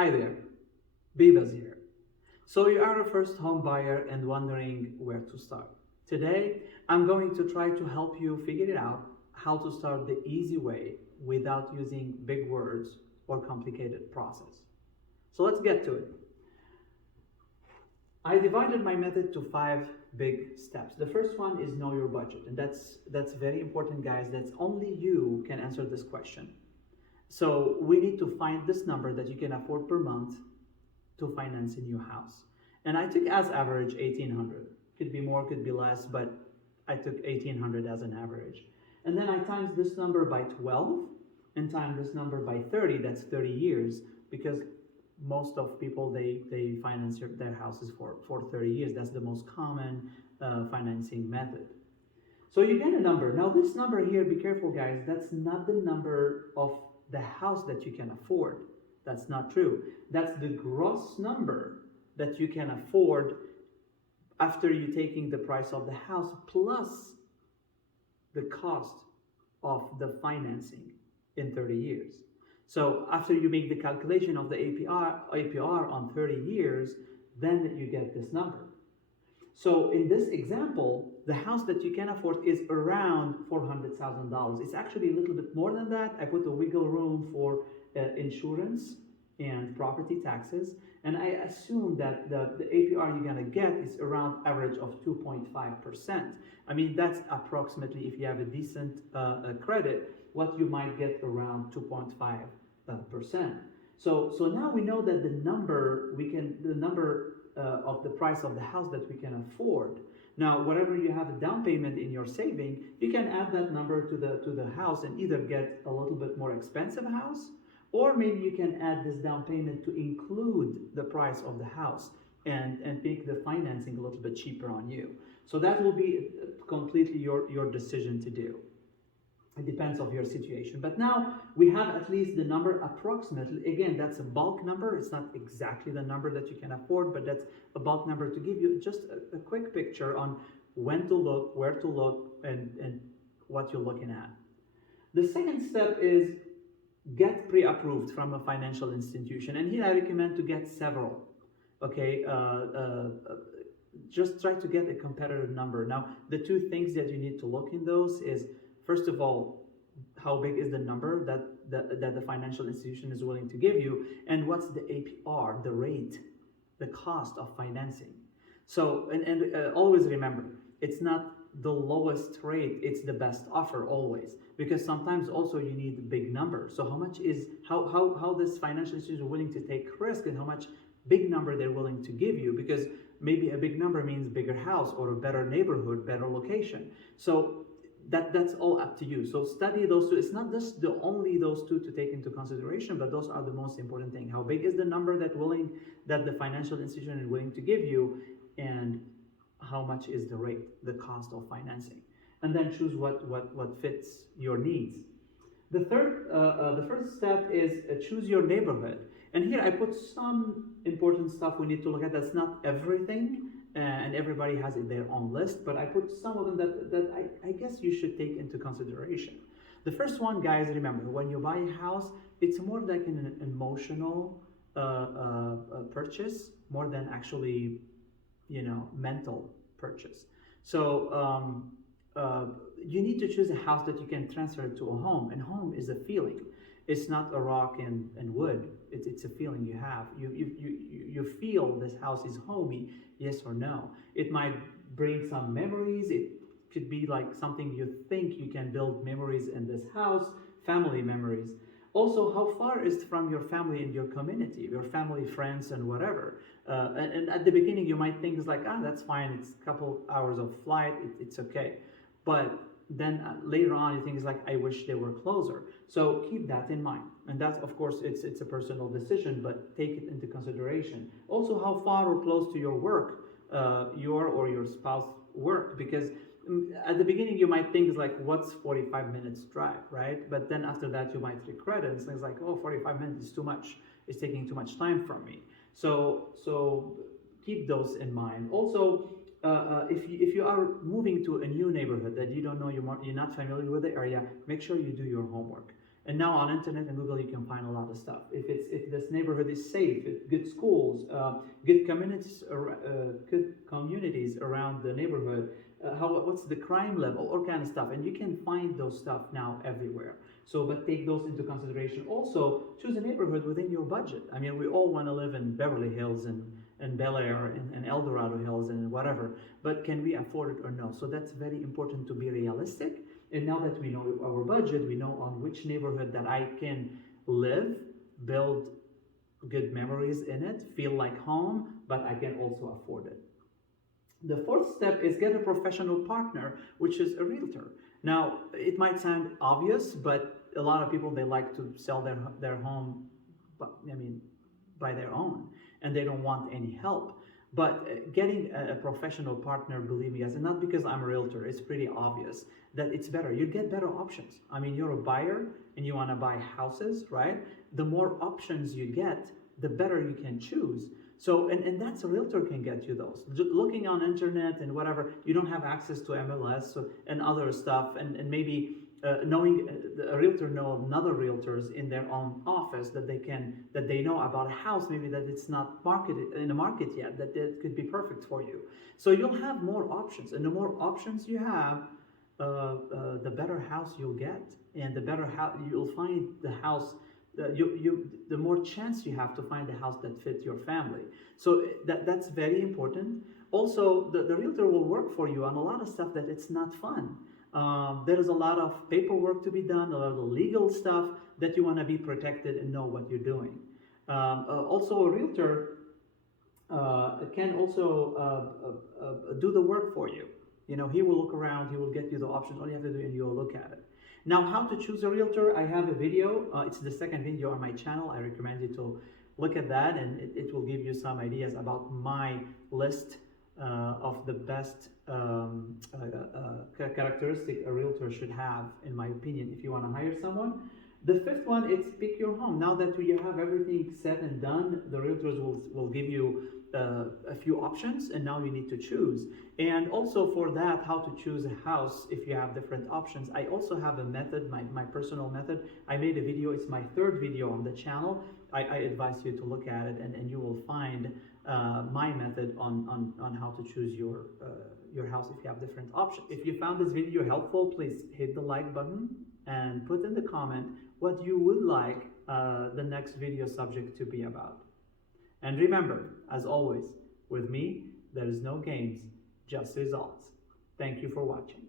Hi there, BIBA'S here. So you are a first home buyer and wondering where to start. Today, I'm going to try to help you figure it out how to start the easy way without using big words or complicated process. So let's get to it. I divided my method to 5 big steps. The first one is know your budget, and that's very important, guys. That's only you can answer this question. So we need to find this number that you can afford per month to finance a new house. And I took as average 1800. Could be more, could be less, but I took 1800 as an average. And then I times this number by 12 and times this number by 30, that's 30 years, because most of people they finance their houses for 30 years. That's the most common financing method. So you get a number. Now this number here, be careful guys, that's not the number of the house that you can afford. That's not true. That's the gross number that you can afford after you taking the price of the house plus the cost of the financing in 30 years. So after you make the calculation of the APR on 30 years, then you get this number. So in this example, the house that you can afford is around $400,000. It's actually a little bit more than that. I put a wiggle room for insurance and property taxes, and I assume that the APR you're gonna get is around average of 2.5%. I mean, that's approximately, if you have a decent credit, what you might get around 2.5%. So now we know that the number of the price of the house that we can afford. Now, whatever you have a down payment in your saving, you can add that number to the house and either get a little bit more expensive house, or maybe you can add this down payment to include the price of the house and make the financing a little bit cheaper on you. So that will be completely your decision to do. It depends on your situation. But now we have at least the number approximately. Again, that's a bulk number. It's not exactly the number that you can afford, but that's a bulk number to give you just a quick picture on when to look, where to look, and what you're looking at. The second step is get pre-approved from a financial institution. And here I recommend to get several. Okay, just try to get a competitive number. Now, the two things that you need to look in those is, first of all, how big is the number that the financial institution is willing to give you, and what's the APR, the rate, the cost of financing. So, and always remember, it's not the lowest rate, it's the best offer always, because sometimes also you need a big number. So how much is, how this financial institution is willing to take risk, and how much big number they're willing to give you, because maybe a big number means bigger house or a better neighborhood, better location. So that's all up to you. So study those two. It's not just only those two to take into consideration, but those are the most important thing. How big is the number that the financial institution is willing to give you, and how much is the rate, the cost of financing, and then choose what fits your needs. The first step is choose your neighborhood. And here I put some important stuff we need to look at. That's not everything, and everybody has it their own list, but I put some of them that I guess you should take into consideration. The first one, guys, remember, when you buy a house, it's more like an emotional purchase, more than actually, mental purchase. So you need to choose a house that you can transfer to a home, and home is a feeling. It's not a rock and wood. It's a feeling you have. You feel this house is homey, yes or no. It might bring some memories. It could be like something you think you can build memories in this house, family memories. Also, how far is it from your family and your community, your family, friends, and whatever. And at the beginning, you might think it's like, that's fine. It's a couple hours of flight. It's okay. But then later on, you think it's like, I wish they were closer. So keep that in mind. And that's, of course, it's a personal decision, but take it into consideration. Also, how far or close to your work, your or your spouse work, because at the beginning you might think it's like, what's 45 minutes drive, right? But then after that you might regret it. It's things like, 45 minutes is too much. It's taking too much time from me. So keep those in mind. Also, if you are moving to a new neighborhood that you don't know, you're not familiar with the area, make sure you do your homework And now on internet and Google, you can find a lot of stuff. If this neighborhood is safe, good schools, good communities around the neighborhood, what's the crime level, all kind of stuff, and you can find those stuff now everywhere. So, but take those into consideration. Also, choose a neighborhood within your budget. I mean, we all want to live in Beverly Hills and Bel Air and El Dorado Hills and whatever, but can we afford it or no? So that's very important to be realistic. And now that we know our budget, we know on which neighborhood that I can live, build good memories in it, feel like home, but I can also afford it. The fourth step is get a professional partner, which is a realtor. Now, it might sound obvious, but a lot of people, they like to sell their home, by their own, and they don't want any help. But getting a professional partner, believe me, guys, and not because I'm a realtor, it's pretty obvious that it's better. You get better options. I mean, you're a buyer and you want to buy houses, right? The more options you get, the better you can choose. So, and that's a realtor can get you those. Looking on internet and whatever, you don't have access to MLS and other stuff, and maybe knowing a realtor know another realtors in their own office that they know about a house maybe that it's not marketed in the market yet, that it could be perfect for you. So you'll have more options, and the more options you have, the better house you'll get, and the better you'll find the house. The more chance you have to find a house that fits your family. So that's very important. Also, the realtor will work for you on a lot of stuff that it's not fun. There is a lot of paperwork to be done, a lot of legal stuff that you want to be protected and know what you're doing. Also, a realtor can also do the work for you. You know, he will look around, he will get you the options. All you have to do is you'll look at it. Now, how to choose a realtor? I have a video. It's the second video on my channel. I recommend you to look at that, and it will give you some ideas about my list of the best characteristic a realtor should have, in my opinion, if you want to hire someone. The fifth one is pick your home. Now that you have everything said and done, the realtors will give you a few options, and now you need to choose. And also for that, how to choose a house if you have different options. I also have a method, my personal method. I made a video. It's my third video on the channel. I advise you to look at it, and you will find my method on how to choose your house if you have different options. If you found this video helpful, please hit the like button and put in the comment what you would like the next video subject to be about. And remember, as always, with me, there is no games, just results. Thank you for watching.